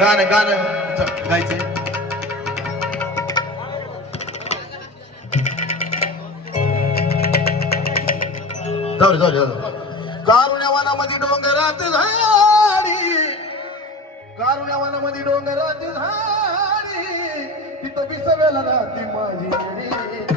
गाणं गाणं. गायचं जाऊ जाऊ जाऊ कारुण्यावानामध्ये डोंगर डोंगरात झाला कारुण्या वनामध्ये डोंगराची झाडी. तिथं विसव्याला राहते माझी.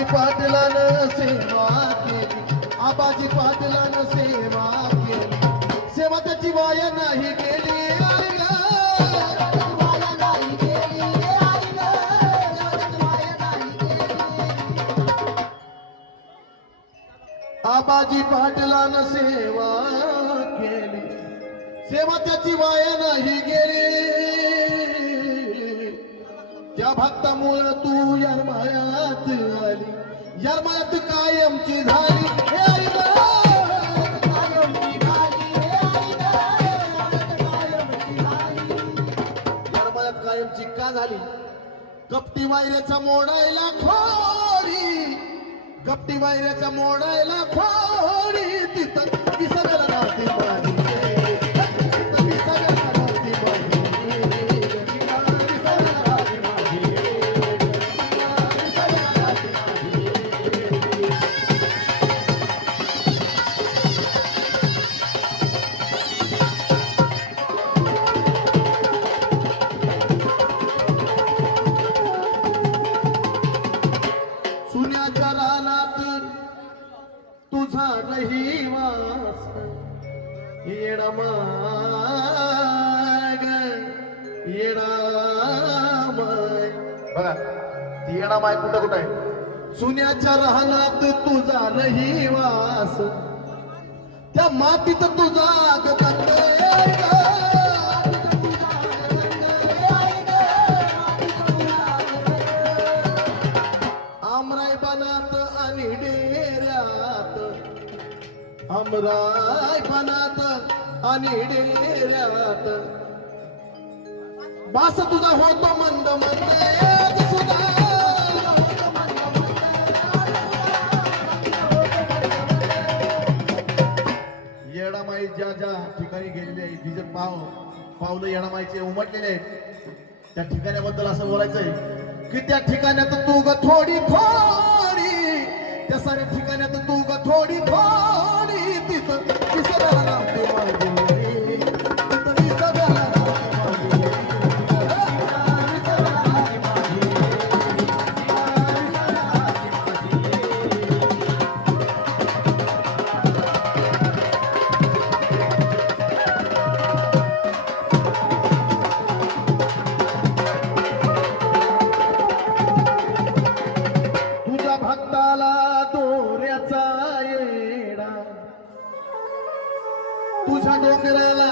आबाजी पाटलानं सेवा केली. आबाजी पाटलानं सेवा केली. सेवा त्याची वाया नाही केली आबाजी पाटलानं सेवा केली. सेवा त्याची वाया नाही गेली. त्या भक्तामुळं तू यरमायात आली. यरमायात कायमची झाली. हे आई गं. यरमायात कायमची का झाली? कपटी वायऱ्याचा मोडायला खोडी कपटी वायऱ्याचा मोडायला खोडी तिथं विसरायला राहते माझी तिथं रहिवास येडामाग बघा ती येडामाय कुठं कुठं आहे? सुन्याच्या रानात तुझा नाही वास. त्या मातीत तुझा गगन आमराय बनात आणि डेऱ्यात. बास तुझा होतो मंद मंद येडामाई ज्या ज्या ठिकाणी गेलेले आहे तिचे पाव पावलं येडामाईचे उमटलेले आहेत. त्या ठिकाणाबद्दल असं बोलायचंय की त्या ठिकाणात तू ग थोडी थोडी त्या साऱ्या ठिकाणात तू ग थोडी थोडी. फिरायला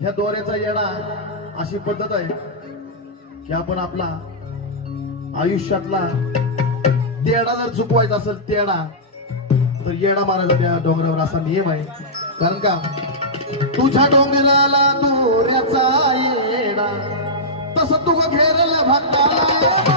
ह्या दोऱ्याचा येडा अशी पद्धत आहे की आपण आपला आयुष्यातला तेडा जर चुकवायचा असेल तेडा तर येडा मारायचा त्या डोंगरावर असा नियम आहे. कारण का? तुझ्या डोंगराला दोऱ्याचा येडा तसं तू घेरला भक्ताला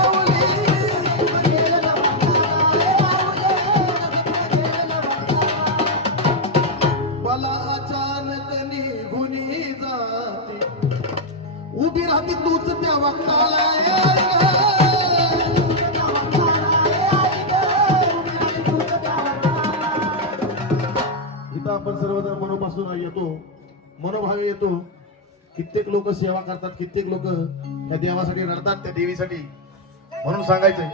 येतो कित्येक लोक सेवा करतात कित्येक लोक त्या देवासाठी रडतात त्या देवीसाठी. म्हणून सांगायचंय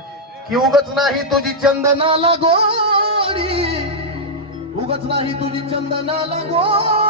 की उगच नाही तुझी चंदनाला गोरी उगच नाही तुझी चंदनाला गोरी